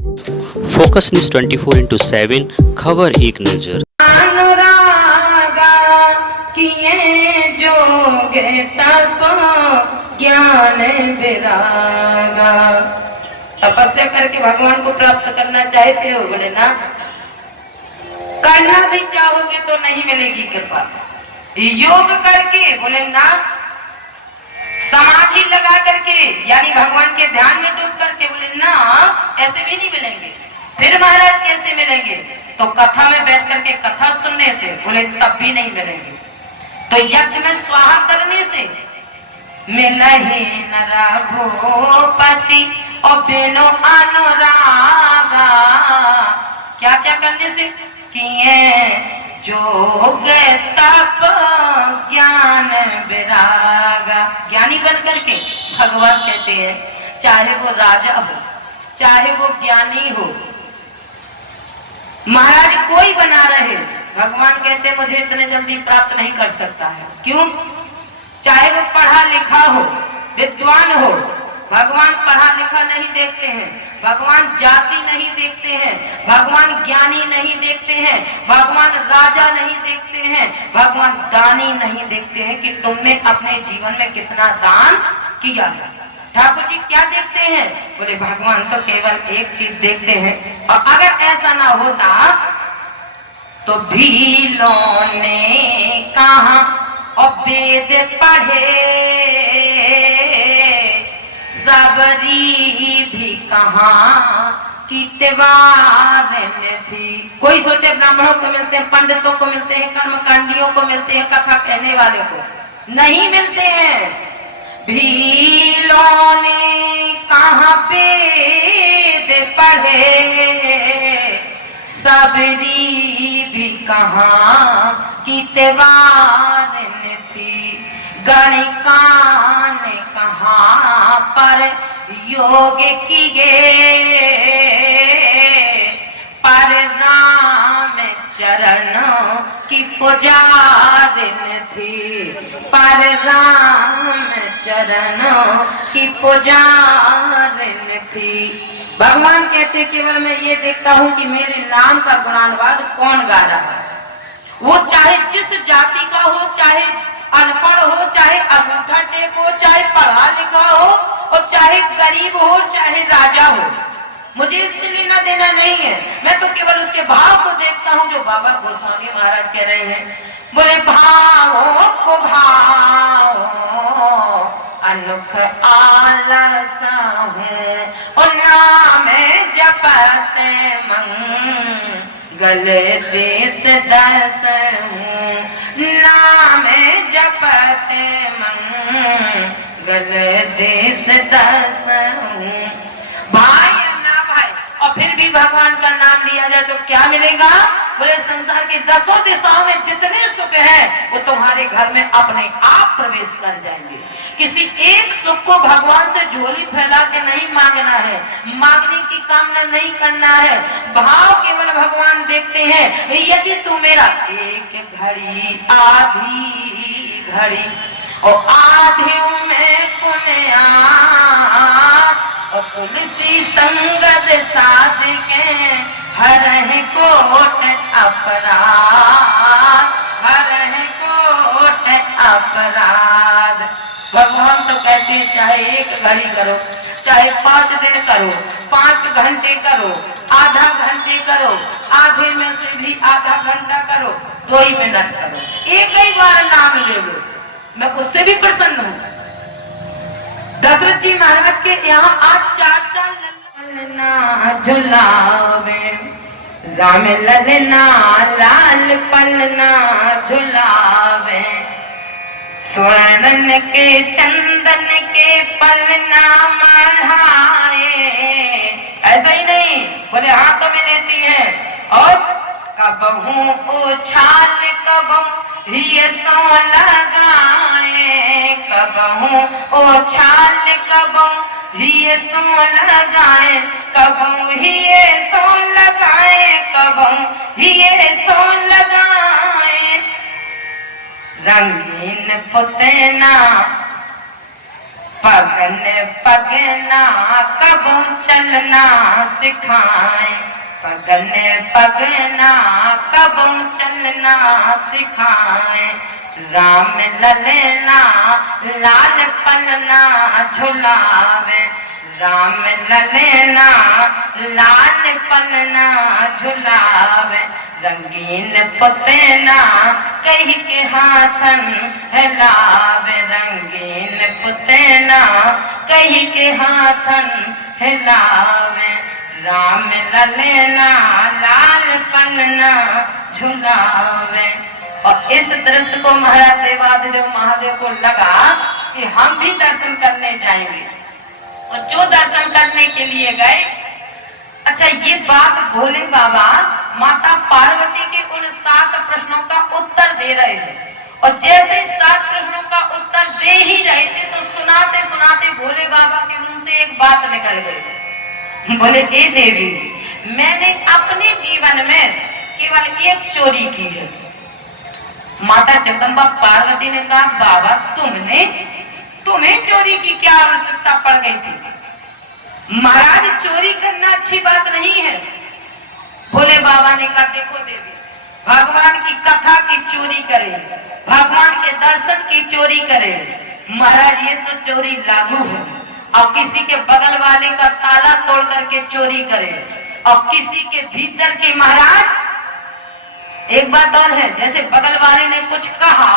Focus news 24/7 खबर एक नजर। अनुरागा किए जोगे तप ज्ञान विरागा। तपस्या करके भगवान को प्राप्त करना चाहते हो? बोले ना। करना भी चाहोगे तो नहीं मिलेगी कृपा। योग करके? बोले ना। समाधि लगा करके यानी भगवान के ध्यान में डूब करके? बोले ना, ऐसे भी नहीं मिलेंगे। फिर महाराज कैसे मिलेंगे? तो कथा में बैठ करके कथा सुनने से? बोले तब भी नहीं मिलेंगे। तो यज्ञ में स्वाहा करने से? मिलहि न रघुपति और बिनु अनुरागा। क्या क्या करने से? किए जोग तप ज्ञान विरागा। ज्ञानी बन करके भगवान कहते हैं, चाहे वो राजा हो, चाहे वो ज्ञानी हो, महाराज कोई बना रहे, भगवान कहते मुझे इतने जल्दी प्राप्त नहीं कर सकता है। क्यों? चाहे वो पढ़ा लिखा हो, विद्वान हो, भगवान पढ़ा लिखा नहीं देखते हैं, भगवान जाति नहीं देखते हैं, भगवान ज्ञानी नहीं देखते हैं, भगवान राजा नहीं देखते हैं, भगवान दानी नहीं देखते हैं कि तुमने अपने जीवन में कितना दान किया है। ठाकुर जी क्या देखते हैं? बोले भगवान तो केवल एक चीज देखते हैं। और अगर ऐसा ना होता तो भीलों ने कहा और वेद पढ़े, सबरी भी कहा कि त्योहार थी। कोई सोचे ब्राह्मणों को मिलते हैं, पंडितों को मिलते हैं, कर्मकांडियों को मिलते हैं, कथा कहने वाले को नहीं मिलते हैं। भीलों ने कहा वेद पढ़े, सबरी भी कहा कि त्योहार थी। गणिका ने कहा पर योग किए, पर राम चरणों की पुजारिन थी, पर राम चरणों की पुजारिन थी। भगवान कहते केवल मैं ये देखता हूँ कि मेरे नाम का गुणानुवाद कौन गा रहा है। वो चाहे जिस जाति का हो, चाहे अनपढ़ हो, चाहे अंगूठा टेक हो, चाहे पढ़ा लिखा हो, और चाहे गरीब हो, चाहे राजा हो, मुझे इससे लेना देना नहीं है। मैं तो केवल उसके भाव को देखता हूँ जो बाबा गोस्वामी महाराज कह रहे हैं। बोले भावों को भाव अनुख आलसा हूँ, और नाम जपते मंगल देश दस हूँ, नाम जपते मंगल देश दस हूँ। भाई ना भाई, और फिर भी भगवान का नाम लिया जाए तो क्या मिलेगा? बोले संसार की 10 दिशाओं में जितने सुख है वो तुम्हारे घर में अपने आप प्रवेश कर जाएंगे। किसी एक सुख को भगवान से झोली फैला के नहीं मांगना है, मांगने की कामना नहीं करना है। भाव केवल भगवान देखते हैं। यदि तू मेरा एक घड़ी आधी घड़ी और आधी में पुण्या और तुलसी संगत साध के हरहि कोट अपराध, हरहि कोट अपराध। भगवान तो कहते हैं चाहे एक घड़ी करो, चाहे 5 दिन करो, 5 घंटे करो, आधा घंटे करो, आधे में से भी आधा घंटा करो, 2 ही मिनट करो, एक ही बार नाम ले लो, मैं उससे भी प्रसन्न हूँ। दशरथ जी महाराज के यहाँ आज 4 साल ललना झुलावे, राम ललना लाल पलना झुलावे, स्वर्ण के चंदन के पलना मढ़ाए। ऐसा ही नहीं, बोले हाथों में लेती है और कबहू उछाल कबहू ये सो लगाए, कबहू उछाल कबहू ये सो लगाए, कबहू ये सो लगाए, कबहू ये सो लगाए। रंगीन पुतना पगन पगना कब चलना सिखाए, पगन पगना कब चलना सिखाए, राम ललना लाल पलना झुलावे, राम ललना लाल पलना झुलावे, रंगीन पुतना कही के हाथन हिलावे, रंगीन पुतना कही के हाथन हिलावे, राम ललना लाल पलना झुलावे। और इस दृश्य को महाराज देवाधिदेव महादेव को लगा कि हम भी दर्शन करने जाएंगे। और जो दर्शन करने के लिए गए, अच्छा ये बात भोले बाबा माता पार्वती के उन 7 प्रश्नों का उत्तर दे रहे थे, और जैसे 7 प्रश्नों का उत्तर दे ही रहे थे तो सुनाते सुनाते भोले बाबा के मुंह से एक बात निकल गई। बोले, हे देवी, मैंने अपने जीवन में केवल एक चोरी की है। माता जगदम्बा पार्वती ने कहा, बाबा तुम्हें चोरी की क्या आवश्यकता पड़ गई थी? महाराज, चोरी करना अच्छी बात नहीं है। भोले बाबा ने कहा, देखो देवी, भगवान की कथा की चोरी करे, भगवान के दर्शन की चोरी करे, महाराज ये तो चोरी लागू है। और किसी के बगल वाले का ताला तोड़ करके चोरी करे, और किसी के भीतर की, महाराज एक बात और है, जैसे बगल वाले ने कुछ कहा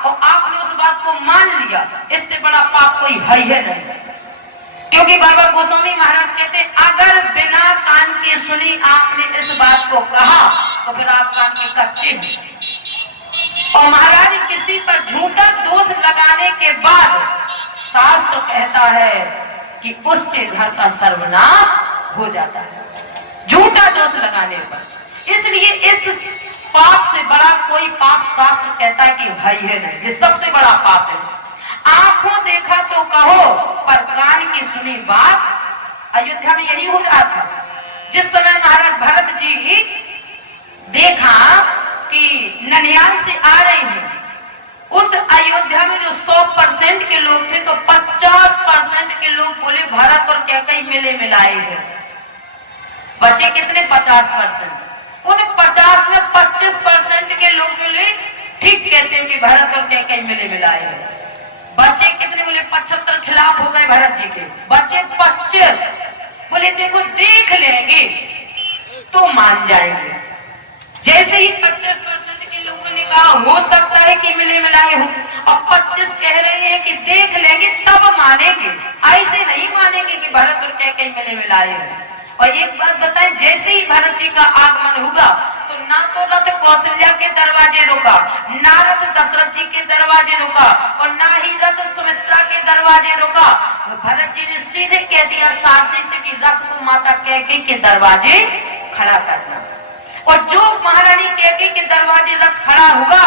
और आपने उस बात को मान लिया, इससे बड़ा पाप कोई है ही नहीं। क्योंकि बाबा गोस्वामी महाराज कहते, अगर बिना कान के सुनी आपने इस बात को कहा तो फिर आप कान के कच्चे हैं। और महाराज किसी पर झूठा दोष लगाने के बाद शास्त्र कहता है कि उसके घर का सर्वनाश हो जाता है, झूठा दोष लगाने पर। इसलिए इस पाप से बड़ा कोई पाप शास्त्र कहता है कि भाई है नहीं, ये सबसे बड़ा पाप है। आंखों देखा तो कहो पर कान की सुनी बात। अयोध्या में यही हो रहा था। जिस समय महाराज भरत जी देखा कि ननिहाल से आ रहे हैं, उस अयोध्या में जो 100% के लोग थे तो 50% के लोग बोले भरत और कैकेयी मिले मिलाए हैं। बचे कितने? 50%। उन 50 में 25% के लोग बोले ठीक कहते हैं कि भरत और कैकेयी मिले मिलाए हैं। बच्चे कितने? बोले 75 खिलाफ हो गए भरत जी के, बच्चे 25। बोले देखो देख लेंगे तो मान जाएंगे। जैसे ही 25% के लोगों ने कहा हो सकता है कि मिले मिलाए हो, और 25 कह रहे हैं कि देख लेंगे तब मानेंगे, ऐसे नहीं मानेंगे कि भरत और कैकेयी मिले मिलाए हैं। और एक बात बताएं, जैसे ही भरत जी का आगमन हुआ तो ना तो रथ कौशल्या के दरवाजे रुका, ना रथ दशरथ जी के दरवाजे रुका, और ना ही रथ सुमित्रा के दरवाजे रुका। तो भरत जी ने सीधे कह दिया सारथी से कि रथ को माता कैकेयी के दरवाजे खड़ा करना। और जो महारानी कैकेयी के दरवाजे रथ खड़ा हुआ,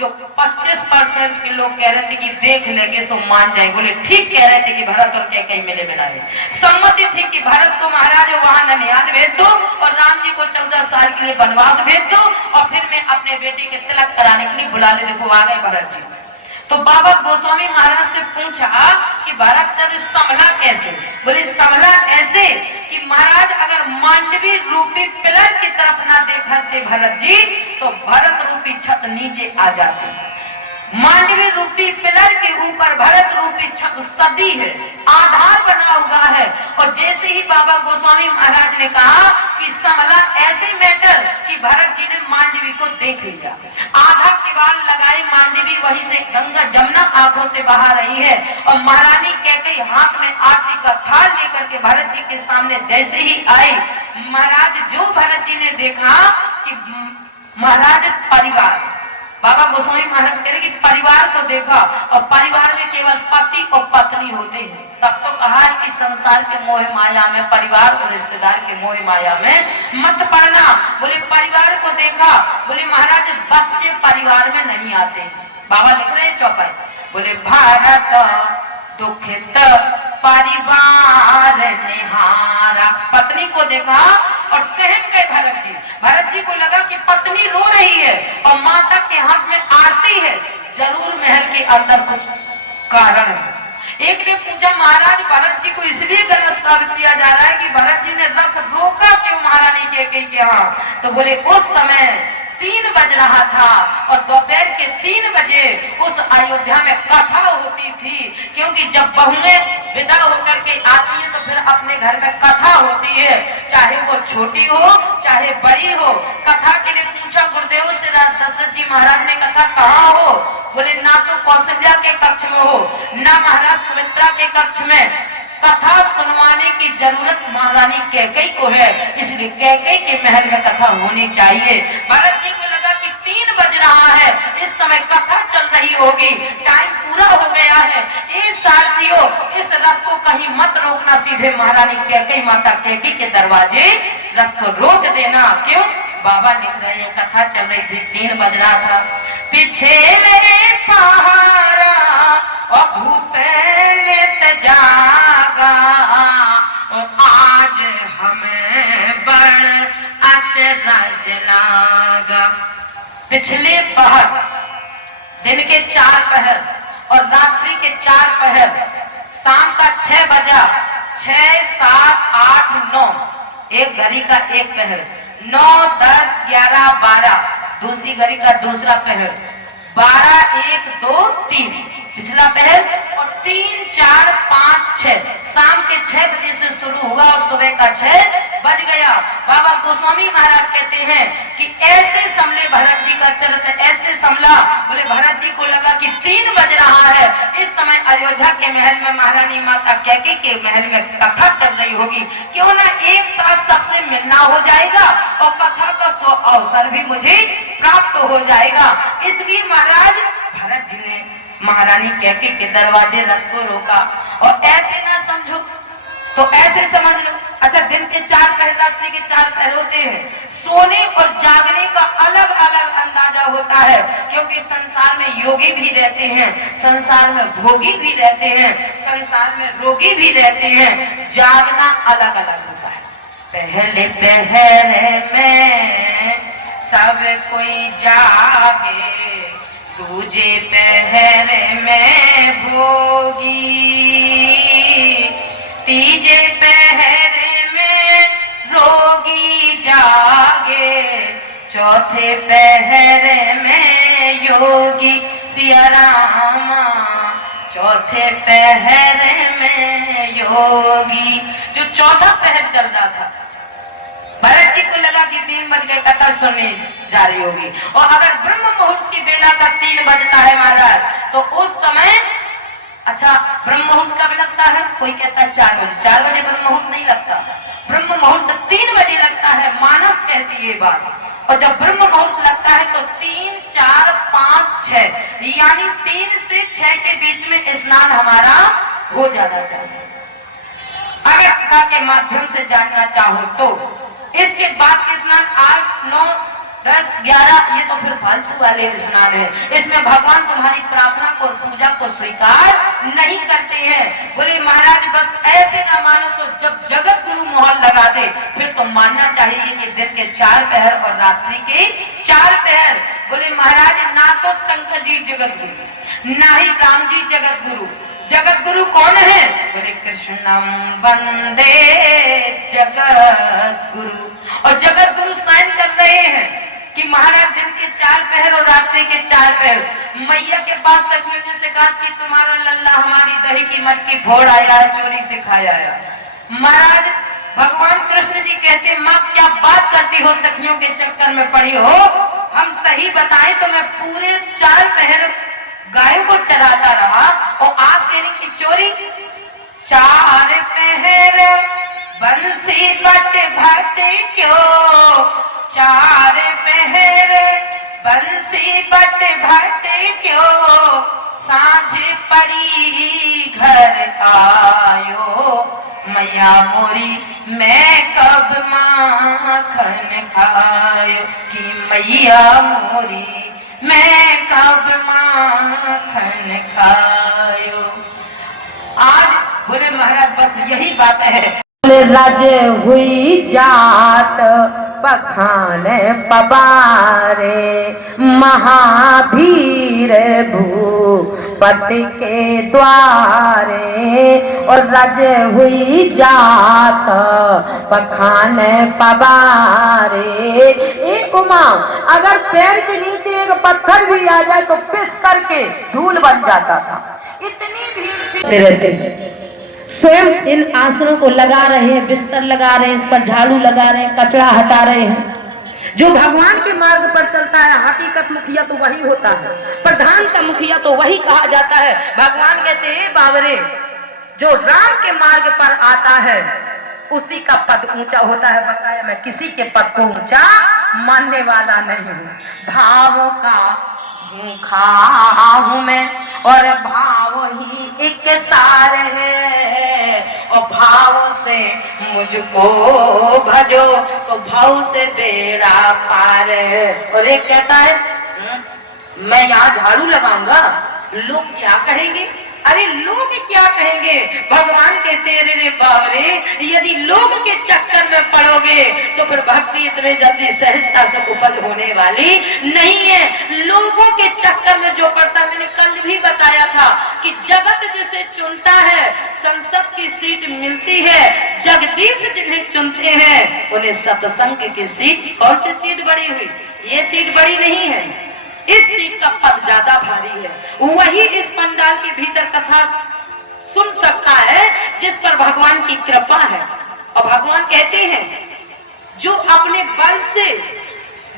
जो 25% के लोग कह रहे थे कि देख लेंगे सो मान जाएंगे, बोले ठीक कह रहे थे कि भरत और कैकेयी मिले मिलाए। सम्मति थी कि भरत को महाराज वहां ननिहाल भेज दो और राम जी को 14 साल के लिए वनवास भेज दो, और फिर मैं अपने बेटे के तिलक कराने के लिए बुला ले। देखो आ गए भरत जी। तो बाबा गोस्वामी महाराज से पूछा कि भरत चंद्र संभला कैसे? बोले संभला ऐसे कि महाराज अगर मांडवी रूपी पिलर की तरफ ना देखते भरत जी तो भरत रूपी छत नीचे आ जाती। मांडवी रूपी पिलर के ऊपर भरत रूपी सदी है, आधार बना हुआ है। और जैसे ही बाबा गोस्वामी महाराज ने कहा कि संभला ऐसे मैटर कि भरत जी ने मांडवी को देख लिया, आधा किवाड़ लगाए मांडवी वहीं से गंगा जमुना आंखों से बहा रही है, और महारानी कैकेयी हाथ में आरती का थाल लेकर के भरत जी के सामने जैसे ही आई, महाराज जो भरत जी ने देखा कि महाराज परिवार, बाबा गोस्वामी महाराज कह रहे कि परिवार को देखा, और परिवार में केवल पति और पत्नी होते हैं। तब तो कहा है कि संसार के मोह माया में, परिवार और रिश्तेदार के मोह माया में मत पड़ना। बोले परिवार को देखा, बोले महाराज बच्चे परिवार में नहीं आते। बाबा लिख रहे हैं चौपाई, बोले भारत दुखित परिवार निहारा। पत्नी को देखा और सहम गए भरत जी। भरत जी को लगा कि पत्नी रो रही है और माता के हाथ में आरती है, जरूर महल के अंदर कुछ कारण है। एक ने पूछा महाराज भरत जी को इसलिए गलत साबित किया जा रहा है कि भरत जी ने रथ रोका क्यों महारानी कैकेयी के यहाँ? तो बोले उस समय 3 बज रहा था और दोपहर के 3 बजे उस अयोध्या में कथा होती थी, क्योंकि जब बहुएं विदा होकर के आती है तो फिर अपने घर में कथा होती है, चाहे वो छोटी हो चाहे बड़ी हो। कथा के लिए पूछा गुरुदेव से दशरथ जी महाराज ने कथा कहाँ हो? बोले ना तो कौशल्या के कक्ष में हो ना महाराज सुमित्रा के कक्ष में। कथा सुनवाने की जरूरत महारानी कैकेयी को है, इसलिए कैकेयी के महल में कथा होनी चाहिए। भरत जी को लगा कि 3 बज रहा है, इस समय कथा चल रही होगी, टाइम पूरा हो गया है। ये सारथियों इस रथ को कहीं मत रोकना, सीधे महारानी कैकेयी माता कैकेयी के दरवाजे रथ को रोक देना। क्यों? बाबा लिख रहे हैं कथा चल रही थी, 3 बज रहा था। पीछे मेरे पहाड़ा और भूपेलित जागा, आज हमें बड़ अचरज लागा। पिछले पहर दिन के 4 पहर और रात्रि के 4 पहर, शाम का 6 बजा, 6, 7, 8, 9, एक घड़ी का एक पहर, 9, 10, 11, 12 दूसरी घड़ी का दूसरा पहर, 12, 1, 2, 3 पिछला पहर और 3, 4, 5, 6 शाम के 6 बजे से शुरू हुआ और सुबह का 6 बज गया। बाबा गोस्वामी महाराज कहते हैं कि ऐसे संभले भरत जी का चरित्र, ऐसे संभला। बोले भरत जी को लगा कि 3 बज रहा है, इस समय अयोध्या के महल में महारानी माता कैकेयी के महल में कथा चल रही होगी, क्यों ना एक साथ सबसे मिलना हो जाएगा और कथा का अवसर भी मुझे प्राप्त हो जाएगा। इसलिए महाराज भरत जी ने महारानी कैकेयी के दरवाजे रथ को रोका। और ऐसे ना समझो तो ऐसे समझ लो, अच्छा दिन के 4 पहर रात्रि के 4 पहर होते हैं। सोने और जागने का अलग अलग अंदाजा होता है, क्योंकि संसार में योगी भी रहते हैं, संसार में भोगी भी रहते हैं, संसार में रोगी भी रहते हैं। जागना अलग अलग होता है। पहले पहर में सब कोई जागे, दूजे पहर में भोगी, तीजे पहर में रोगी जागे, चौथे पहर में योगी सिया रामा, चौथे पहर में योगी। जो चौथा पहर चल रहा था, भरत जी को लगा कि 3 बज गए, कथा सुनने जा रही होगी। और अगर ब्रह्म मुहूर्त की बेला का 3 बजता है महाराज, तो उस समय अच्छा ब्रह्म मुहूर्त कब लगता है? कोई कहता है 4 बजे। 4 बजे ब्रह्म मुहूर्त नहीं लगता, ब्रह्म मुहूर्त 3 बजे लगता है, मानस कहती है ये बात। और जब ब्रह्म मुहूर्त लगता है तो 3, 4, 5, 6 यानी 3 से 6 के बीच में स्नान हमारा हो जाना चाहिए। अगर कथा के माध्यम से जानना चाहो तो इसके बाद के स्नान 8, 9, 10, 11 ये तो फिर फालतू वाले स्नान है। इसमें भगवान तुम्हारी प्रार्थना को और पूजा को स्वीकार नहीं करते हैं। बोले महाराज बस ऐसे ना मानो तो जब जगत गुरु मोहर लगा दे फिर तो मानना चाहिए कि दिन के 4 पहर और रात्रि के 4 पहर। बोले महाराज ना तो शंकर जी जगत गुरु, ना ही राम जी जगत गुरु। जगत गुरु कौन है? बोले कृष्णम वंदे जगत गुरु। और जगत गुरु स्वयं कर रहे हैं कि महाराज दिन के 4 पहर और रात्रि के 4 पहर मैया के पास सचमुच ने से कहा कि तुम्हारा लल्ला हमारी दही की मटकी फोड़ आया, चोरी से खाया आया। महाराज भगवान कृष्ण जी कहते माँ क्या बात करती हो, सखियों के चक्कर में पड़ी हो। हम सही बताएं तो मैं पूरे 4 पहर गायों को चराता रहा और आप कह रही कि चोरी। 4 पहर बंसी बट भट क्यों, 4 पहर बंसी बट भट क्यों, सांझ पड़ी घर आयो, मैया मोरी मैं कब माखन खायो, कि मैया मोरी मैं कब माखन खायो। आज बोले महाराज बस यही बात है। बोले राजे हुई जात बखान पबारे महावीर भूपति के द्वारे और रज हुई जात बखान पबारे। एक उमा अगर पैर के नीचे एक पत्थर भी आ जाए तो पिस करके धूल बन जाता था, इतनी भीड़ थी रहते। स्वयं इन आसनों को लगा रहे हैं, बिस्तर लगा रहे हैं, इस पर झाड़ू लगा रहे हैं, कचरा हटा रहे हैं। जो भगवान के मार्ग पर चलता है हकीकत मुखिया तो वही होता है, प्रधान का मुखिया तो वही कहा जाता है। भगवान कहते हैं बाबरे, जो राम के मार्ग पर आता है उसी का पद ऊंचा होता है। बताया मैं किसी के पद को ऊंचा मानने वाला नहीं हूँ। भावों का भूखा हूँ मैं और भाव ही एक सार है, और भाव से मुझको भजो तो भाव से बेड़ा पार है। और एक कहता है मैं यहाँ झाड़ू लगाऊंगा, लोग क्या कहेंगे? अरे लोग क्या कहेंगे? भगवान कहते रे रे बाबरे, यदि लोग के चक्कर में पड़ोगे तो फिर भक्ति इतने जल्दी सहजता से उपज होने वाली नहीं है। लोगों के चक्कर में जो पड़ता, मैंने कल भी बताया था कि जगत जिसे चुनता है संसद की सीट मिलती है, जगदीश जिन्हें चुनते हैं उन्हें सत्संग की सीट। कौन सी सीट बड़ी हुई? ये सीट बड़ी नहीं है, इस सीट का पद ज्यादा भारी है। वही इस पंडाल के भीतर कथा सुन सकता है जिस पर भगवान की कृपा है। और भगवान कहते हैं जो अपने बल से,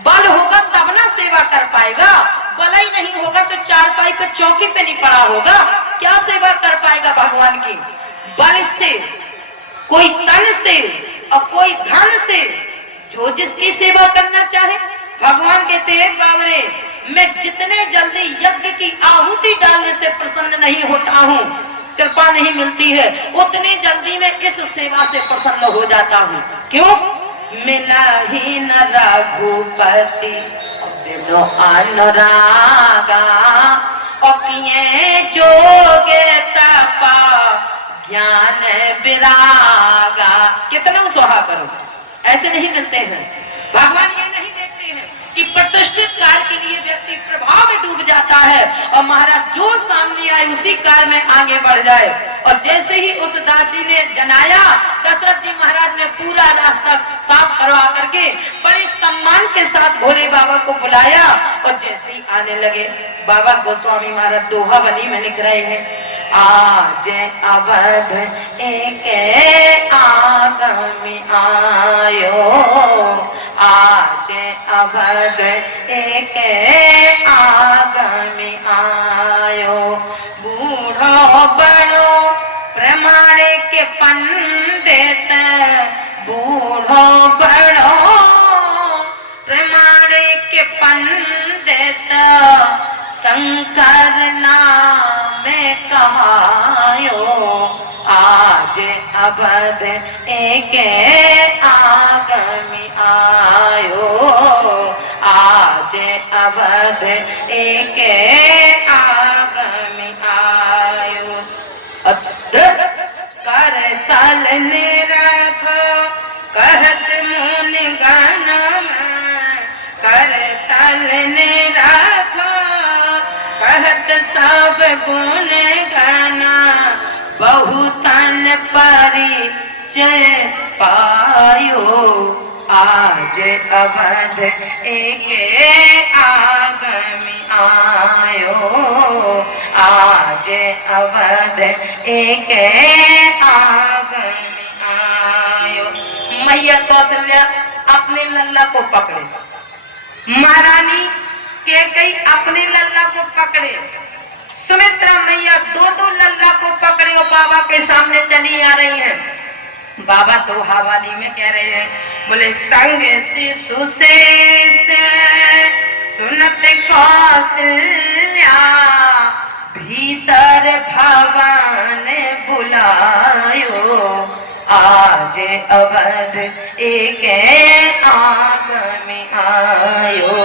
बल होगा तब ना सेवा कर पाएगा, बल ही नहीं होगा तो चारपाई पे चौकी पे नहीं पड़ा होगा, क्या सेवा कर पाएगा भगवान की? बल से, कोई तन से और कोई धन से, जो जिसकी सेवा करना चाहे। भगवान कहते हैं बाबरे, मैं जितने जल्दी यज्ञ की आहुति डालने से प्रसन्न नहीं होता हूँ, कृपा नहीं मिलती है, उतनी जल्दी मैं इस सेवा से प्रसन्न हो जाता हूँ। क्यों? मिला ही न रघुपति बिनो अनुरागा, और किए जोगे तपा ज्ञान विरागा। कितना सुहा करो, ऐसे नहीं मिलते हैं। भगवान ये नहीं देखते हैं कि प्रतिष्ठित कार्य के लिए व्यक्ति प्रभाव में डूब जाता है और महाराज जो सामने आए उसी कार्य में आगे बढ़ जाए। और जैसे ही उस दासी ने जनाया, दशरथ जी महाराज ने पूरा रास्ता साफ करवा करके बड़े सम्मान के साथ भोले बाबा को बुलाया। और जैसे ही आने लगे, बाबा गोस्वामी महाराज दोहा बनी में लिख रहे हैं, आज अवध एक आगम आयो, आज अवध एक आगम आयो, बूढ़ो बड़ो प्रमाणिक पंडित, बूढ़ो बड़ो प्रमाणिक पंडित, शंकर नाम कहायो, आज अवध एक आगम आयो, आज अवध एक आगम आयो। कर तल निरख कहत मुनि गण, कर तल निरख कहत सब गुण गाना, बहुतन परिचय पायो, आज अवध एक आगम आयो, आज अवध एक आगम आयो। मैया कौशल्या अपने लल्ला को पकड़े, महारानी कैकेयी अपने लल्ला को पकड़े, सुमित्रा मैया दो दो लल्ला को पकड़े और बाबा के सामने चली आ रही हैं। बाबा तो हवाली में कह रहे हैं, बोले संग शिशु शेष सुनत कौशल्या, भीतर भवन बुलायो, आज अवध एक आगम आयो,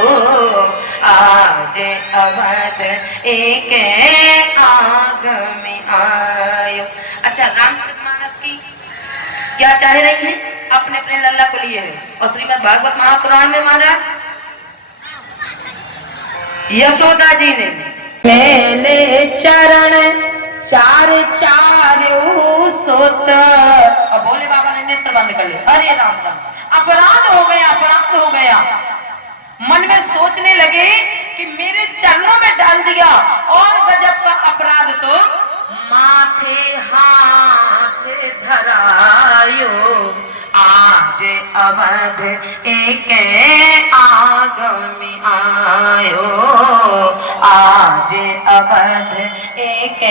आज अवध एक आगम आयो। अच्छा, रामचरितमानस की क्या चाह रही है? अपने अपने अपने लल्ला को लिए है। और श्रीमद् भागवत महापुराण में महाराज यशोदा जी ने पहले चरण चार चार सोत, अब भोले बाबा ने नेत्र बंद कर लिया। अरे राम राम, अपराध हो गया, अपराध हो गया। मन में सोचने लगे कि मेरे चरणों में डाल दिया, और गजब का अपराध तो माथे हाथ धरायो, आज अवध एक आगमी आयो, आज अवध एक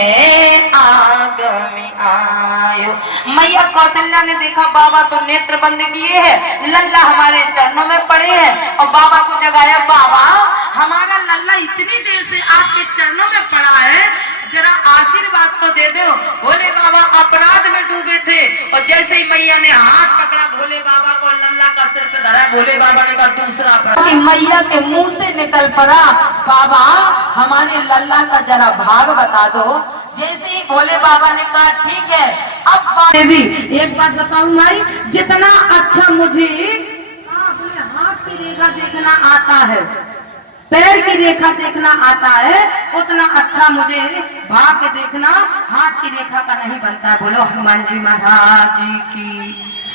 आगमी आयो। मैया कौशल्या ने देखा बाबा तो नेत्र बंद किए हैं, लल्ला हमारे चरणों में पड़े हैं, और बाबा को जगाया, बाबा हमारा लल्ला इतनी देर से आपके चरणों में पड़ा है, जरा आशीर्वाद तो दे दो। भोले बाबा अपराध में डूबे थे, और जैसे ही मैया ने हाथ पकड़ा भोले बाबा को, लल्ला का सिर पे धरा, भोले बाबा ने कहा दूसरा अपराध मैया के मुंह से निकल पड़ा, बाबा हमारे लल्ला का जरा भाग बता दो। जैसे ही भोले बाबा ने कहा ठीक है, अब भी एक बात बताऊं भाई, जितना अच्छा मुझे अपने हाथ की रेखा देखना आता है, पैर की रेखा देखना आता है, उतना अच्छा मुझे भाग देखना हाथ की रेखा का नहीं बनता। बोलो हनुमान जी महाराज जी की।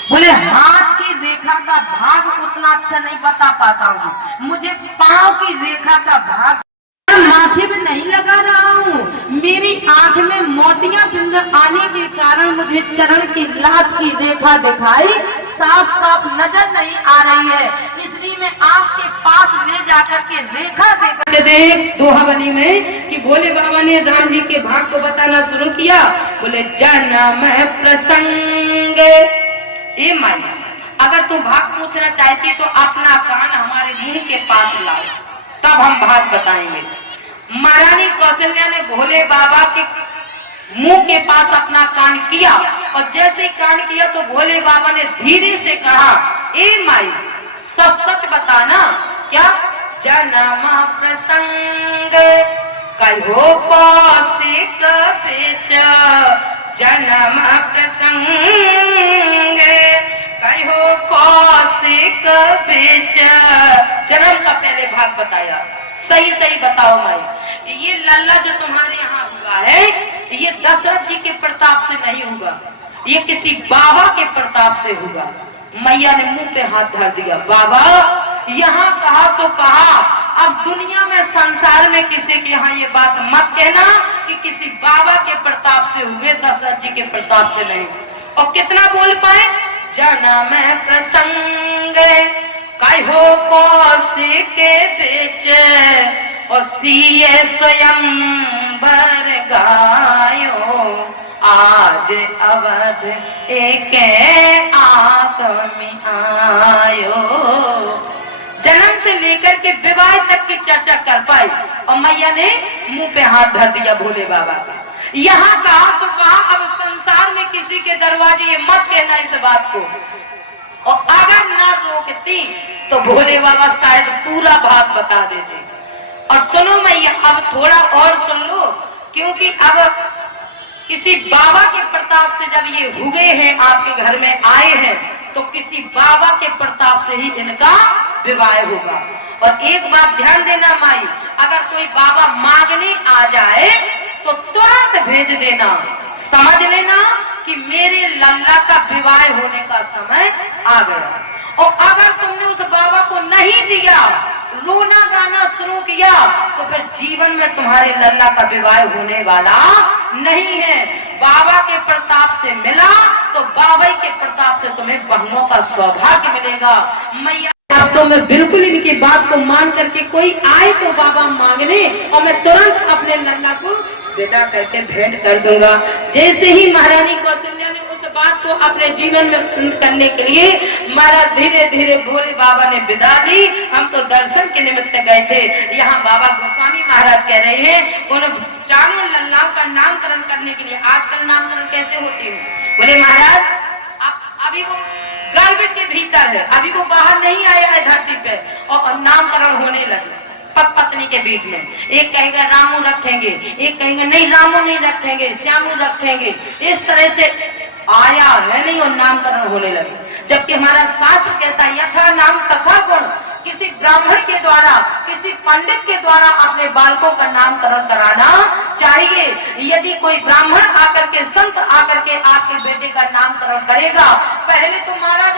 बोले हाथ की रेखा का भाग उतना अच्छा नहीं बता पाता हूँ, मुझे पांव की रेखा का भाग माथे में नहीं लगा रहा हूँ, मेरी आंख में मोतियां बिंदु आने के कारण मुझे चरण की लात की रेखा दिखाई साफ साफ नजर नहीं आ रही है, इसलिए मैं आपके पास ले जाकर के रेखा देख दोहावली में कि भोले बाबा ने राम जी के भाग को बताना शुरू किया। बोले जन्म प्रसंग, ए माया अगर तू भाग पूछना चाहती तो अपना कान हमारे मुंह के पास लाओ, तब हम भाग बताएंगे। महारानी कौशल्या ने भोले बाबा के मुंह के पास अपना कान किया, और जैसे ही कान किया तो भोले बाबा ने धीरे से कहा, ए माई सच सच बताना, क्या जन्म प्रसंग कहो कौशिक बेच, जन्म प्रसंग कहो कौशिक बेच। जन्म का पहले भाग बताया, सही सही बताओ माई, ये लल्ला जो तुम्हारे यहाँ हुआ है, ये दशरथ जी के प्रताप से नहीं हुआ, ये किसी बाबा के प्रताप से हुआ। मैया ने मुंह पे हाथ धर दिया, बाबा यहाँ कहा तो कहा, अब दुनिया में संसार में किसी के यहाँ ये बात मत कहना कि किसी बाबा के प्रताप से हुए, दशरथ जी के प्रताप से नहीं। और कितना बोल पाए, जन्म प्रसंग कहो कौशिक बेच, और सिए स्वयं भर गायो, आज अवध एक आगमी आयो। जन्म से लेकर के विवाह तक की चर्चा कर पाई, और मैया ने मुंह पे हाथ धर दिया भोले बाबा का। यहाँ कहा तो कहा, अब संसार में किसी के दरवाजे ये मत कहना इस बात को, और अगर ना रोकती तो भोले बाबा शायद पूरा भाग बता देते। और सुनो मैया, अब थोड़ा और सुन लो, क्योंकि अब किसी बाबा के प्रताप से जब ये हुए हैं, आपके घर में आए हैं, तो किसी बाबा के प्रताप से ही इनका विवाह होगा। और एक बात ध्यान देना माई, अगर कोई बाबा मांगने आ जाए तो तुरंत भेज देना, समझ लेना कि मेरे लल्ला का विवाह होने का समय आ गया। और अगर तुमने उस बाबा को नहीं दिया, रोना गाना शुरू किया, तो फिर जीवन में तुम्हारे लल्ला का विवाह होने वाला नहीं है। बाबा के प्रताप से मिला तो बाबा के प्रताप से तुम्हें बहनों का सौभाग्य मिलेगा। मैया तो मैं बिल्कुल इनकी बात को मान करके कोई आए तो बाबा मांगने, और मैं तुरंत अपने लल्ला को बेटा करके भेंट कर दूंगा। जैसे ही महारानी कौशल्या ने उस बात को अपने जीवन में करने के लिए महाराज धीरे धीरे भोले बाबा ने विदा दी। हम तो दर्शन के निमित्त गए थे, यहाँ बाबा गोस्वामी महाराज कह रहे हैं उन चारों लल्लाओं का नामकरण करने के लिए। आजकल नामकरण कैसे होती है? बोले महाराज अभी वो गर्भ के भीतर है, अभी वो बाहर नहीं आया है धरती पे, और नामकरण होने लगे पत्नी के बीच में। एक कहेगा रामू रखेंगे, एक कहेंगे नहीं रामू नहीं रखेंगे, श्यामू रखेंगे। इस तरह से आया है नहीं और नामकरण होने लगे। जबकि हमारा शास्त्र कहता है यथा नाम तथा गुण। किसी ब्राह्मण के द्वारा, किसी पंडित के द्वारा अपने बालकों का नामकरण कराना चाहिए। यदि कोई ब्राह्मण आकर के, संत आकर के आपके बेटे का नामकरण करेगा, पहले तो महाराज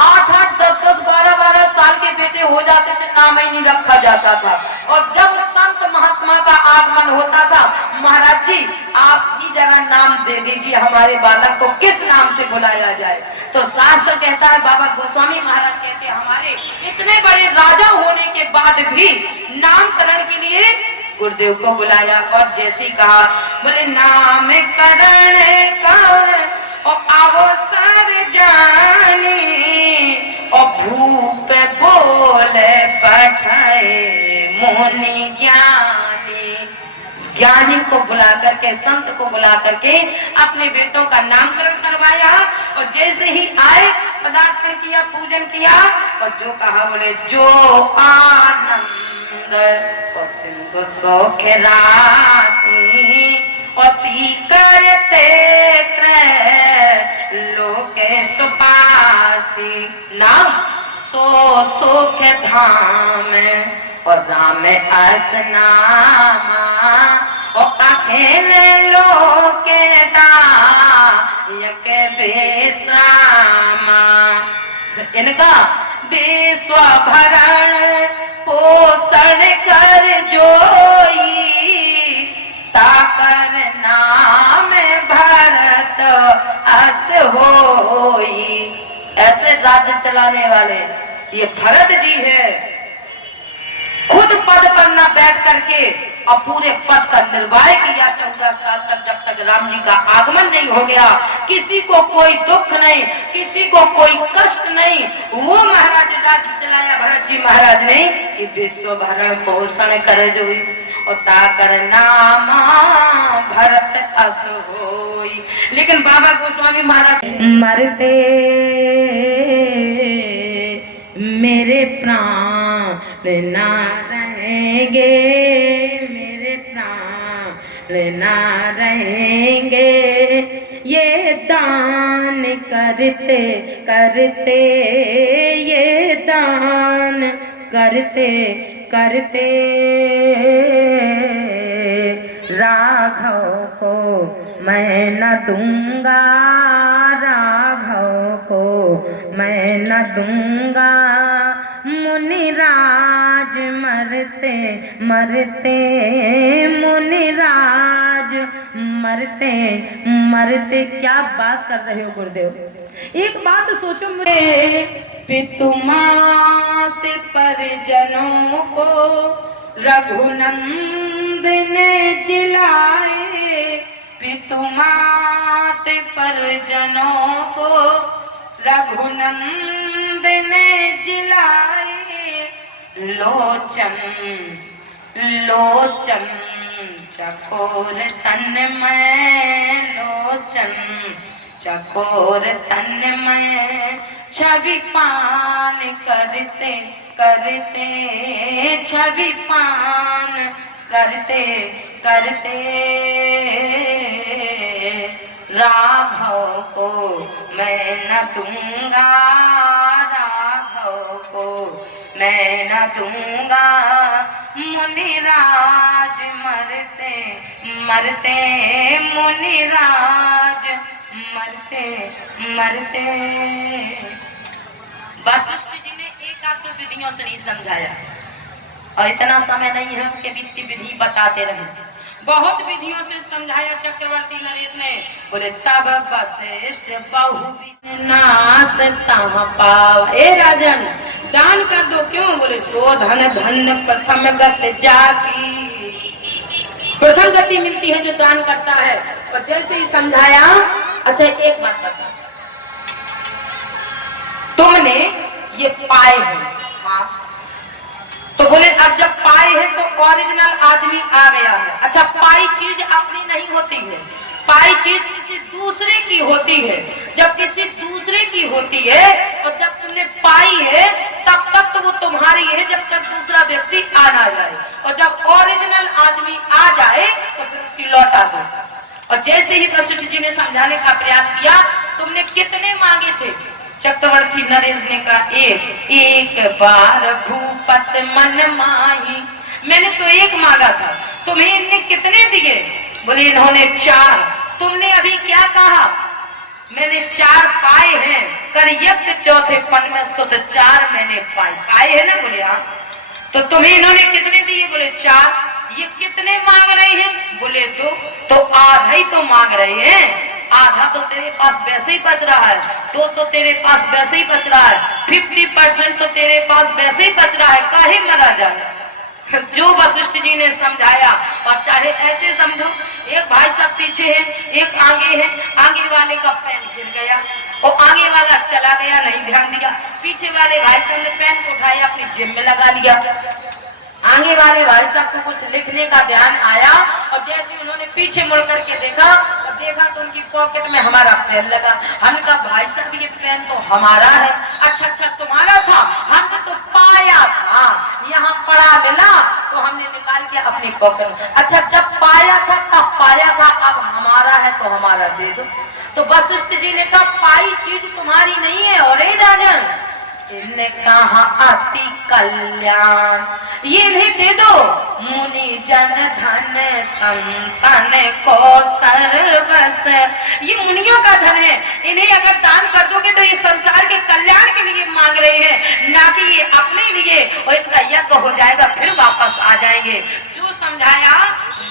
8-8, 10-10, 12-12 साल के बेटे हो जाते थे, नाम ही नहीं रखा जाता था। और जब संत महात्मा का आगमन होता था, महाराज जी आप ही जरा नाम दे दीजिए, हमारे बालक को किस नाम से बुलाया जाए। तो शास्त्र कहता है, बाबा गोस्वामी महाराज कहते हैं, हमारे इतने बड़े राजा होने के बाद भी नामकरण के लिए गुरुदेव को बुलाया। और जैसे कहा, बोले नामकरण कौन और आवो सर जानी, और भूप बोले पठाए मुनि ज्ञानी। ज्ञानी को बुला करके, संत को बुला करके अपने बेटों का नामकरण करवाया। और जैसे ही आए, पदार्पण किया, पूजन किया, और जो कहा, बोले जो आनंद और सिंधु सौख राशि, और करते लोके सुपासी, नाम सो सुख धाम और राम अस नामा, और अखेले लोके दायक विश्रामा। इनका विश्व भरण पोषण कर जोई, ताकर नाम भरत अस होई। ऐसे राज्य चलाने वाले ये भरत जी है, खुद पद पर न बैठ करके और पूरे पद का निर्वाह किया 14 साल तक, जब तक राम जी का आगमन नहीं हो गया। किसी को कोई दुख नहीं, किसी को कोई कष्ट नहीं। वो महाराज राज्य चलाया भरत जी महाराज ने, कि विश्व भरण पोषण कर जोई, और ताकर नामा भरत अस होई। लेकिन बाबा गोस्वामी महाराज, मरते मेरे प्राण ना रहेंगे, मेरे प्राण ना रहेंगे, ये दान करते करते, ये दान करते करते राघव को मैं न दूंगा, राघव को मैं न दूंगा। मुनिराज मरते मरते, मुनिराज मरते मरते। क्या बात कर रहे हो गुरुदेव, एक बात सोचो, मुझे पितु मात परिजनों को रघुनंदन जिलाए, पितु मात परिजनों को रघुनंदन जिलाए। लोचन लोचन चकोर तन में, लोचन चकोर तन में, छवि पान करते करते, छवि पान करते करते राघव को मैं न दूंगा, राघव को मैं न दूंगा। मुनिराज मरते मरते, मुनिराज मरते मरते। वशिष्ठ जी ने एक आध दो विधियों से नहीं समझाया, और इतना समय नहीं है कि विधि विधि बताते रहे। बहुत विधियों से समझाया चक्रवर्ती नरेश ने। बोले तब वशिष्ठ बहु नाश तह पाव। ए राजन, दान कर दो। क्यों? बोले सो धन धन्य प्रथम गति जाकी, प्रथम गति मिलती है जो दान करता है। और जैसे ही समझाया, अच्छा एक बात बता, तुमने ये पाए हैं, हाँ, तो बोले अब जब पाए हैं तो ओरिजिनल आदमी आ गया है। अच्छा, पाई चीज अपनी नहीं होती है, पाई चीज किसी दूसरे की होती है। जब किसी दूसरे की होती है और जब तुमने पाई है तब तक तो वो तुम्हारी है, जब तक दूसरा व्यक्ति आ ना जाए। और जब ओरिजिनल आदमी आ जाए तो फिर उसकी लौटा दो। और जैसे ही वशिष्ठ जी ने समझाने का प्रयास किया, तुमने कितने मांगे थे? चक्रवर्ती नरेश ने कहा एक बार भूपत मन माही, मैंने तो एक मांगा था, तुम्हें इनने कितने दिए? बोले इन्होंने 4। तुमने अभी क्या कहा? मैंने 4 पाए हैं, कर चौथे पन में सुध 4 मैंने पाए है ना? बोले हाँ। तो तुम्हें इन्होंने कितने दिए? बोले 4। ये कितने मांग रहे हैं? बोले 2। तो आधा ही तो मांग रहे हैं, आधा तो तेरे पास वैसे ही बच रहा है, 2 तो तेरे पास वैसे ही बच रहा है, 50% तो तेरे पास वैसे ही बच रहा है, काहे मरा जाए? जो वशिष्ठ जी ने समझाया, और चाहे ऐसे समझो, एक भाई साहब पीछे है, एक आगे है, आगे वाले का पैन गिर गया और आगे वाला चला गया, नहीं ध्यान दिया, पीछे वाले भाई साहब ने पैन को उठाया अपनी जेब में लगा लिया। आगे वाले भाई साहब को कुछ लिखने का ध्यान आया और जैसे उन्होंने पीछे मुड़ करके देखा तो उनकी पॉकेट में हमारा पेन लगा। हमने कहा भाई साहब ये पेन तो हमारा है। अच्छा तुम्हारा था? हमने तो पाया था, यहाँ पड़ा मिला तो हमने निकाल के अपनी पॉकेट में। अच्छा जब पाया था तब पाया था, अब हमारा है तो हमारा दे दो। तो वशिष्ठ जी ने कहा पाई चीज तुम्हारी नहीं है और राजन, इन्हें कहा अति कल्याण, ये इन्हें दे दो। मुनि जन धन संतन को सर्वस, ये मुनियों का धन है, इन्हें अगर दान कर दोगे तो ये संसार के कल्याण के लिए मांग रहे हैं, ना कि ये अपने लिए, और इनका यज्ञ हो जाएगा फिर वापस आ जाएंगे। जो समझाया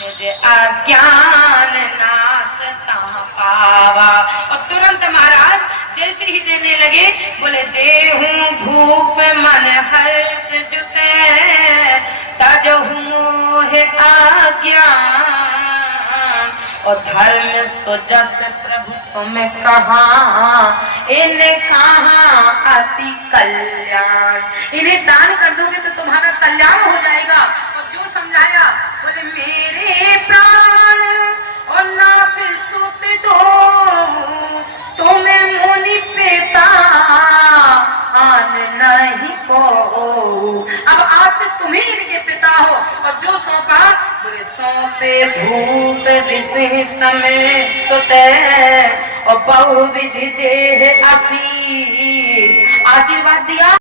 मुझे अज्ञान नाश पावा, और तुरंत महाराज जैसे ही देने लगे बोले देहूं भूप मन हर्ष जुते तजहू है अज्ञान, और धर्म सुजस प्रभु तुम कहा, इन्हें कहा अति कल्याण, इन्हें दान कर दोगे तो तुम्हारा कल्याण हो जाएगा। और जो समझाया बोले मेरे प्राण और नाथ सुत दो तुम्हें मुनि पिता आन नहीं को, अब आज से तुम्ही इनके पिता हो। और जो सौंपा बोले सौंपे भूप विषय समय और बहुविधि देह आशीर्वाद दिया।